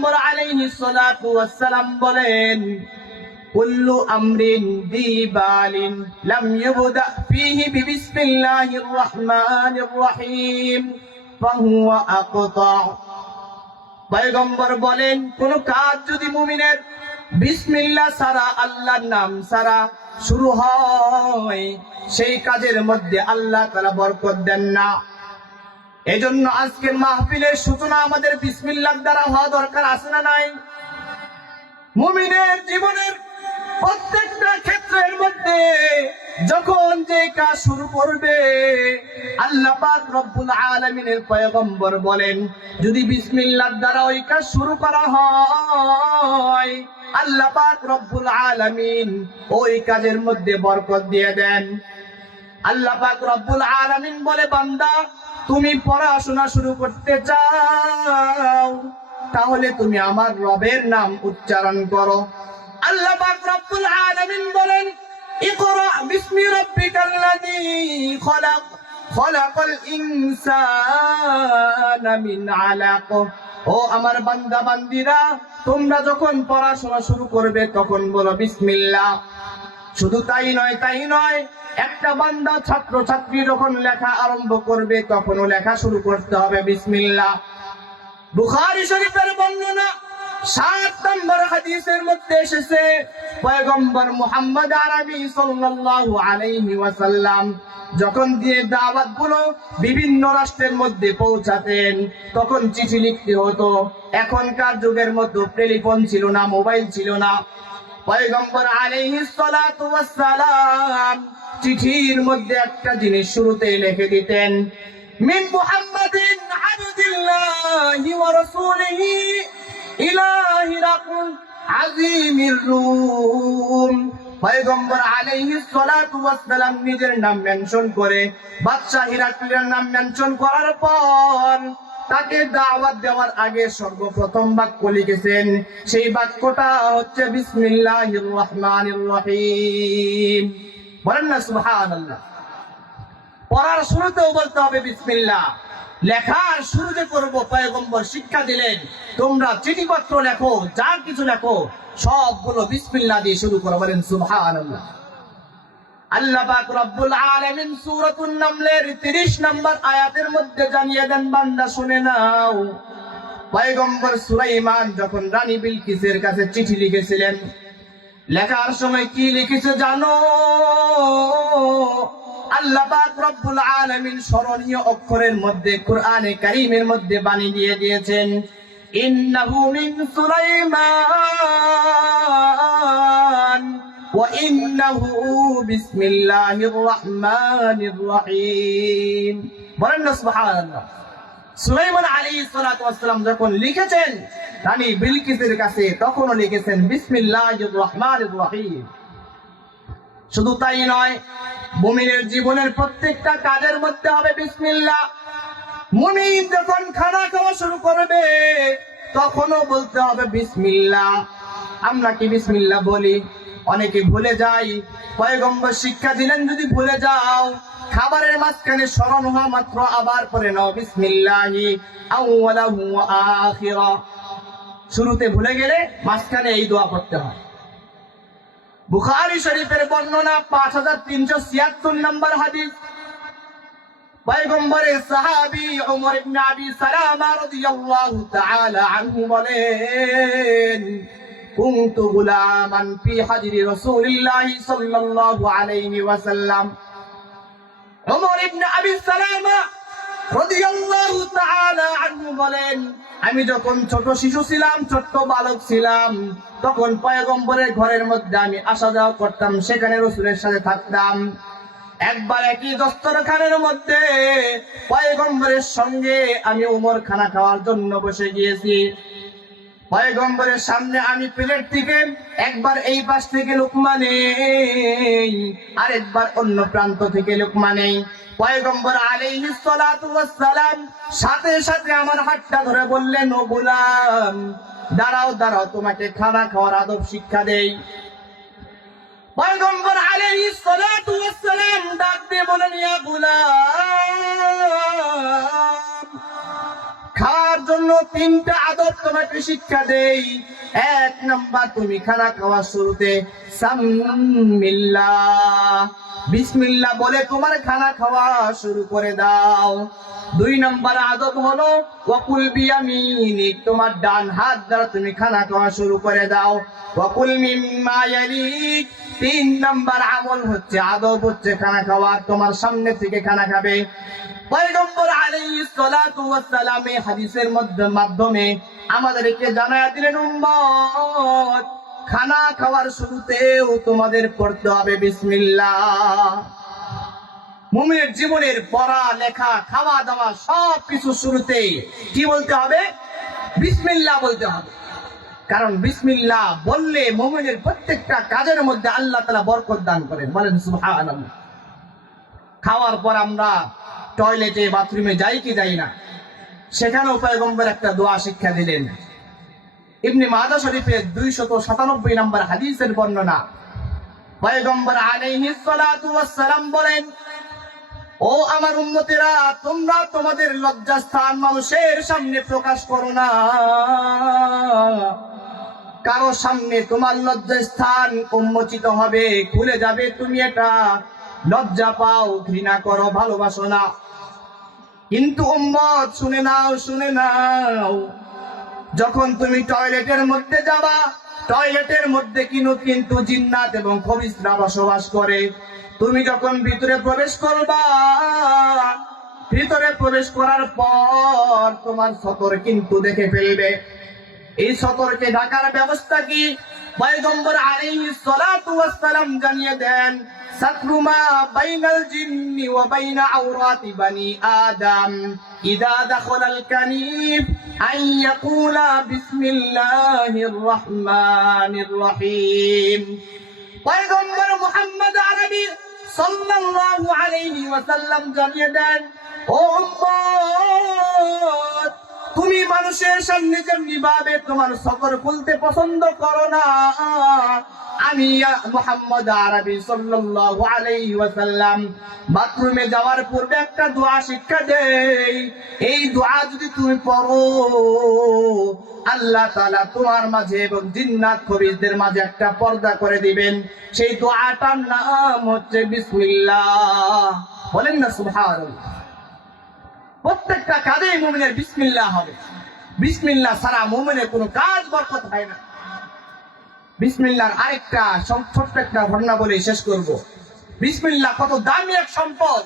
পয়গম্বর আলাইহিস সালাতু ওয়াস সালাম বলেন, কুল্লু আমরিন দিবালিন লাম ইউবদা ফীহি বিসমিল্লাহির রহমানির রহিম ফাহুয়া আকতা। পয়গম্বর বলেন, কোন কাজ যদি মুমিনের বিসমিল্লাহ ছাড়া, আল্লাহর নাম ছাড়া শুরু হয়, সেই কাজের মধ্যে আল্লাহ তাআলা বরকত দেন না। এজন্য আজকের মাহফিলের সূচনা আমাদের বিসমিল্লাহ দ্বারা হওয়া দরকার আছে না নাই? মুমিনের জীবনের প্রত্যেকটা ক্ষেত্রের মধ্যে যখন যে কাজ শুরু করবে, আল্লাহ পাক রব্বুল আলামিনের পয়গম্বর বলেন, যদি বিসমিল্লাহ দ্বারা ওই কাজ শুরু করা হয়, আল্লাহ পাক রব্বুল আলামিন ওই কাজের মধ্যে বরকত দিয়ে দেন। আল্লাহ পাক রব্বুল আলামিন বলে, বান্দা তুমি পড়াশোনা শুরু করতে চাও, তাহলে তুমি আমার রবের নাম উচ্চারণ করো। আল্লাহ পাক রব্বুল আলামিন বলেন, ইকরা বিসমি রাব্বিকাল্লাযী খলাক খলাকাল ইনসানা মিন আলাক। ও আমার বান্দা বান্দিরা, তোমরা যখন পড়াশোনা শুরু করবে তখন বলো বিসমিল্লাহ। শুধু তাই নয়, একটা বান্দা ছাত্র ছাত্রী যখন লেখা আরম্ভ করবে তখনও লেখা শুরু করতে হবে বিসমিল্লাহ। বুখারী শরীফের বর্ণনা 7 নম্বর হাদিসের মধ্যে এসেছে, পয়গম্বর মুহাম্মদ আরবি সাল্লাল্লাহু আলাইহি ওয়াসাল্লাম যখন দিয়ে দাওয়াত গুলো বিভিন্ন রাষ্ট্রের মধ্যে পৌঁছাতেন, তখন চিঠি লিখতে হতো। এখনকার যুগের মতো টেলিফোন ছিল না, মোবাইল ছিল না। পয়গম্বর আলাইহিস সালাতু ওয়াস সালাম চিঠির মধ্যে একটা জিনিস শুরুতেই লিখে দিতেন, মিন মুহাম্মাদিন আবদিল্লাহি ওয়া রাসূলিহি ইলা হিরাকুল আযীমির রূম। পয়গম্বর আলাইহিস সালাতু ওয়াস সালাম নিজের নাম মেনশন করে, বাদশা হিরাক্লিয়ার নাম মেনশন করার পর তাকে দাওয়াত দেওয়ার আগে সর্বপ্রথম বাক্য লিখেছেন, সেই বাক্যটা হচ্ছে বিসমিল্লাহির রহমানির রহিম। বলেন না সুবহানাল্লাহ। পড়ার শুরুতেও বলতে হবে বিসমিল্লাহ। লেখার শুরু যে করবো, পয়গম্বর শিক্ষা দিলেন, তোমরা চিঠিপত্র লেখো, যা কিছু লেখো সবগুলো বিসমিল্লাহ দিয়ে শুরু করো। বলেন সুবহানাল্লাহ। আল্লাহ পাক রব্বুল আলামিন সূরাতুন নামলের 30 নম্বর আয়াতের মধ্যে জানিয়ে দেন, বান্দা শুনে নাও। পয়গম্বর সুলাইমান যখন রানী বিলকিসের কাছে চিঠি লিখেছিলেন, লেখার সময় কি লিখেছে জানো? আল্লাহ পাক রব্বুল আলামিন স্মরণীয় অক্ষরের মধ্যে কুরআনে কারীমের মধ্যে বাণী দিয়ে দিয়েছেন, ইন্নাহু মিন সুলাইমান ওয়া ইন্নাহু বিসমিল্লাহির রহমানির রহিম। বলেন না সুবহানাল্লাহ। সুলাইমান আলাইহিস সালাতু ওয়াস সালাম যখন লিখেছেন রানী বিলকিসের কাছে, তখনও লিখেছেন বিসমিল্লাহির রহমানির রহিম। শুধু তাই নয়, মুমিনের জীবনের প্রত্যেকটা কাজের মধ্যে হবে বিসমিল্লাহ। মুমিন যখন খানা খাওয়া শুরু করবে তখনও বলতে হবে বিসমিল্লাহ। আমরা কি বিসমিল্লাহ বলি? অনেকে ভুলে যাই। পয়গম্বর শিক্ষা দিলেন, যদি ভুলে যাও, খাবারের মাঝখানে স্মরণ হওয়া মাত্র আবার পড়ে নাও বিসমিল্লাহি আউওয়ালাহু ওয়া আখিরা। শুরুতে ভুলে গেলে মাঝখানে এই দোয়া পড়তে হয়। বুখারী শরীফের বর্ণনা 5376 নম্বর হাদিস, পয়গম্বরের সাহাবী ওমর ইবনে আবি সালামা রাদিয়াল্লাহু তাআলা আনহু বলেন, কুনতু গুলামান ফি হাজরি রাসূলিল্লাহি সাল্লাল্লাহু আলাইহি ওয়াসাল্লাম। ওমর ইবনে আবি সালামা রাদিয়াল্লাহু তাআলা আনহু বলেন, আমি যখন ছোট শিশু ছিলাম, ছোট্ট বালক ছিলাম, তখন পয়গম্বরের ঘরের মধ্যে আমি আসা যাওয়া করতাম, সেখানে রাসূলের সাথে থাকতাম। একবার একই দস্তরখানের মধ্যে পয়গম্বরের সঙ্গে আমি ওমর খানা খাওয়ার জন্য বসে গিয়েছি। পয়গম্বরের সামনে আমি প্লেট থেকে একবার এই পাশ থেকে লুকমা নেই, আরেকবার অন্য প্রান্ত থেকে লুকমা নেই। পয়গম্বর আলাইহিস সালাতু ওয়াস সালাম সাথে সাথে আমার হাতটা ধরে বললেন, ও গোলাম, দাঁড়াও দাঁড়াও, তোমাকে খানা খাওয়ার আদব শিক্ষা দেই। পয়গম্বর আলাইহিস সালাতু ওয়াস সালাম ডাক দিয়ে বলেন, ইয়া গোলাম, খাওয়ার জন্য জন্য 3টা আদব তোমাকে শিক্ষা দেই। 1 নাম্বার, তুমি খানা খাওয়ার শুরুতে সামিল্লাহ, বিসমিল্লাহ বলে তোমার খানা খাওয়া শুরু করে দাও। 2 নাম্বার আদব হলো ওয়াকুল বিয়ামিনিক, তোমার ডান হাত দ্বারা তুমি খানা খাওয়া শুরু করে দাও। ওয়াকুল মিম্মা ইয়ালিক, 3 নাম্বার আমল হচ্ছে, আদব হচ্ছে খানা খাওয়া, তোমার সামনে থেকে খানা খাবে। পয়গম্বর আলাইহিস সালাতু ওয়াস সালাম এই হাদিসের মাধ্যমে আমাদেরকে জানায়া দিলেন, উম্মত খানা খাওয়ার শুরুতেও তোমাদের পড়তে হবে বিসমিল্লাহ। মুমিনের জীবনের পড়া লেখা খাওয়া দাওয়া সবকিছু শুরুতে কি বলতে হবে? বিসমিল্লাহ বলতে হবে। কারণ বিসমিল্লাহ বললে মুমিনের প্রত্যেকটা কাজের মধ্যে আল্লাহ তাআলা বরকত দান করেন। বলেন সুবহানাল্লাহ। খাওয়ার পর আমরা টয়লেটে বাথরুমে যাই কি যাই না, সেখানেও পয়গম্বর একটা দোয়া শিক্ষা দিলেন। ইবনে মাজাহ শরীফের 297 নম্বর হাদিসের বর্ণনা, পয়গম্বর আলাইহিস সালাতু ওয়াস সালাম বলেন, ও আমার উম্মতেরা, তোমরা তোমাদের লজ্জাস্থান মানুষের সামনে প্রকাশ করো না। কারো সামনে তোমার লজ্জাস্থান উন্মোচিত হবে, খুলে যাবে, তুমি এটা লজ্জা পাও, ঘৃণা করো, ভালোবাসো না। কিন্তু উম্মত শুনে নাও, শুনে নাও, যখন তুমি টয়লেটের মধ্যে যাবা, টয়লেটের মধ্যে কিন্তু জিন্নাত এবং খবিসরা বসবাস করে। তুমি যখন ভিতরে প্রবেশ করবা, ভিতরে প্রবেশ করার পর তোমার সতর কিন্তু দেখে ফেলবে। এই সতরকে ঢাকার ব্যবস্থা কি? পয়গম্বর আলাইহিস সালাতু ওয়াস সালাম জানিয়ে দেন, সাতরুমা বাইনাল জিন্নি ওয়া বাইনা আওরাতি বানি আদম ইদা দাখালাল কানিফ আন ইয়াকুলা বিসমিল্লাহির রহমানির রহিম। পয়গম্বর মুহাম্মদ আরবি সাল্লাল্লাহু আলাইহি ওয়াসাল্লাম জানিয়ে দেন, ও উম্মত, তুমি মানুষের সামনে যেমনি ভাবে তোমার সতর খুলতে পছন্দ করো না, আমি মুহাম্মদ আরবি সাল্লাল্লাহু আলাইহি ওয়াসাল্লাম বাথরুমে যাওয়ার পূর্বে একটা দোয়া শিক্ষা দেই। এই দোয়া যদি তুমি পড়ো, আল্লাহ তাআলা তোমার মাঝে এবং জিন্নাত খবিসদের মাঝে একটা পর্দা করে দিবেন। সেই দোয়াটার নাম হচ্ছে বিসমিল্লাহ। বলেন না সুবহানাল্লাহ। প্রত্যেকটা কাজে মুমিনের বিসমিল্লাহ হবে। বিসমিল্লাহ ছাড়া মুমিনের কোনো কাজ বরকত হয় না। বিসমিল্লাহর আরেকটা ছোট্ট একটা ঘটনা বলে শেষ করব। বিসমিল্লাহ কত দামি এক সম্পদ।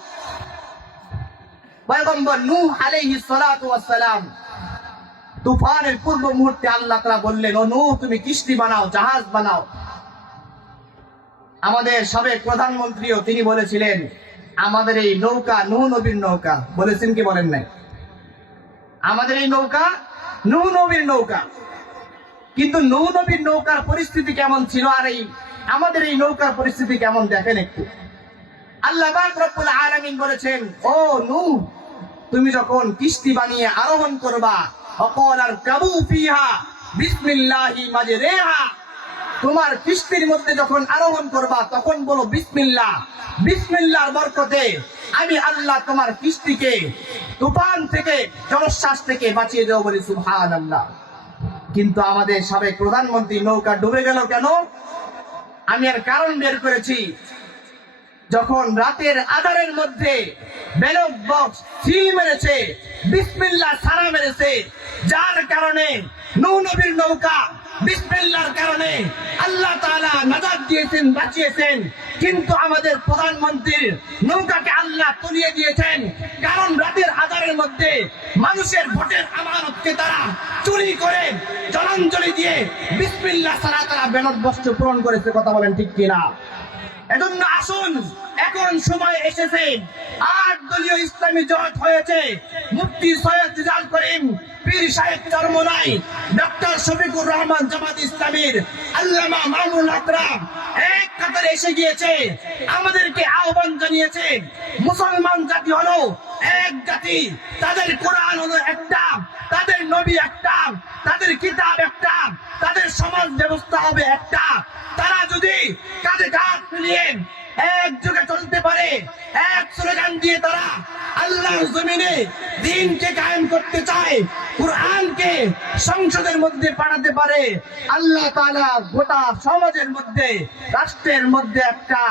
পয়গম্বর নূহ আলাইহিস সালাতু ওয়াস সালাম তুফানের পূর্ব মুহূর্তে আল্লাহ তাআলা বললেন, ও নূহ, তুমি কিস্তি বানাও, জাহাজ বানাও। আমাদের সাবেক প্রধানমন্ত্রীও তিনি বলেছিলেন, আমাদের এই নৌকা নূহ নবীর নৌকা। বলেছেন কি বলেন নাই? আমাদের এই নৌকা নূহ নবীর নৌকা। কিন্তু নূহ নবীর নৌকার পরিস্থিতি কেমন ছিল, আর এই আমাদের এই নৌকার পরিস্থিতি কেমন দেখেন একটু। আল্লাহ পাক রব্বুল আলামিন বলেছেন, ও নূহ, তুমি যখন কিস্তি বানিয়ে আরোহণ করবা, অকলার কাবু ফিহা বিসমিল্লাহি মাজরেহা, তোমার কিস্তির মধ্যে যখন আরোহণ করবা তখন বলো বিসমিল্লাহ। বিসমিল্লাহর বরকতে আমি আল্লাহ তোমার কিস্তিকে তুফান থেকে, জলোচ্ছ্বাস থেকে বাঁচিয়ে দেব, বলি সুবহানাল্লাহ। কিন্তু আমাদের সাবেক প্রধানমন্ত্রী নৌকা ডুবে গেল কেন? আমি এর কারণ বের করেছি। যখন রাতের আধারের মধ্যে ব্যালট বক্স সিল মেরেছে, বিসমিল্লাহ সারা মেরেছে, যার কারণে নূহ নবীর নৌকা বিসমিল্লাহর কারণে আল্লাহ তাআলা নাজাত দিয়েছেন, বাঁচিয়েছেন। কিন্তু আমাদের প্রধানমন্ত্রীর নৌকাকে আল্লাহ তলিয়ে দিয়েছেন, কারণ রাতের আধারের মধ্যে মানুষের ভোটের আমানতকে তারা চুরি করে জলাঞ্জলি দিয়ে বিসমিল্লাহ ছাড়া তারা ব্যালট বক্স পূরণ করেছে। কথা বলেন ঠিক কিনা? এজন্য আসুন, এখন সময় এসেছে। 8 দলীয় ইসলামী জোট হয়েছে। মুফতি সৈয়দ রিজাল করিম পীর সাহেব চরমোনাই, ডক্টর শফিকুর রহমান জামাত ইসলামীর, আল্লামা মামুনুল আকরাম এক কাতারে এসে গিয়েছে। আমাদেরকে আহ্বান জানিয়েছে, মুসলমান জাতি হলো এক জাতি, তাদের কোরআন হলো একটা, তাদের নবী একটা, তাদের কিতাব একটা, তাদের সমাজ ব্যবস্থা হবে একটা। তারা যদি কাঁধে কাঁধ মিলিয়ে একযোগে চলতে পারে, এক স্লোগান দিয়ে তারা আল্লাহর জমিনে দ্বীনকে কায়েম করতে চায়, কুরআনকে সংসদের মধ্যে পাঠাতে পারে, আল্লাহ তাআলা গোটা সমাজের মধ্যে, রাষ্ট্রের মধ্যে একটা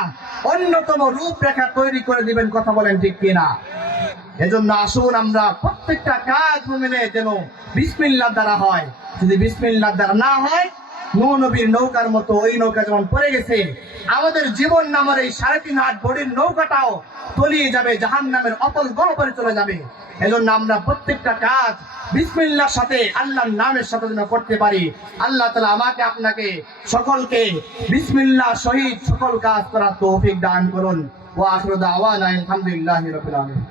অন্যতম রূপরেখা তৈরি করে দিবেন। কথা বলেন ঠিক কিনা? এজন্য আসুন আমরা প্রত্যেকটা কাজ মুমিনের যেন বিসমিল্লাহ দ্বারা হয়। যদি বিসমিল্লাহ দ্বারা না হয়, নূহ নবীর নৌকার মতো ওই নৌকা যেমন পড়ে গেছে, আমাদের জীবন নামের এই 3.5 হাত বড়ির নৌকাটাও তলিয়ে যাবে, জাহান্নামের অতল গহ্বরে চলে যাবে। এজন্য আমরা প্রত্যেকটা কাজ বিসমিল্লাহর সাথে, আল্লাহর নামের সাথে যেন করতে পারি। আল্লাহ তাআলা আমাকে আপনাকে সকলকে বিসমিল্লাহ সহিত সকল কাজ করার তৌফিক দান করুন। ওয়া আখিরু দাওয়ানা আলহামদুলিল্লাহি রাব্বিল আলামিন।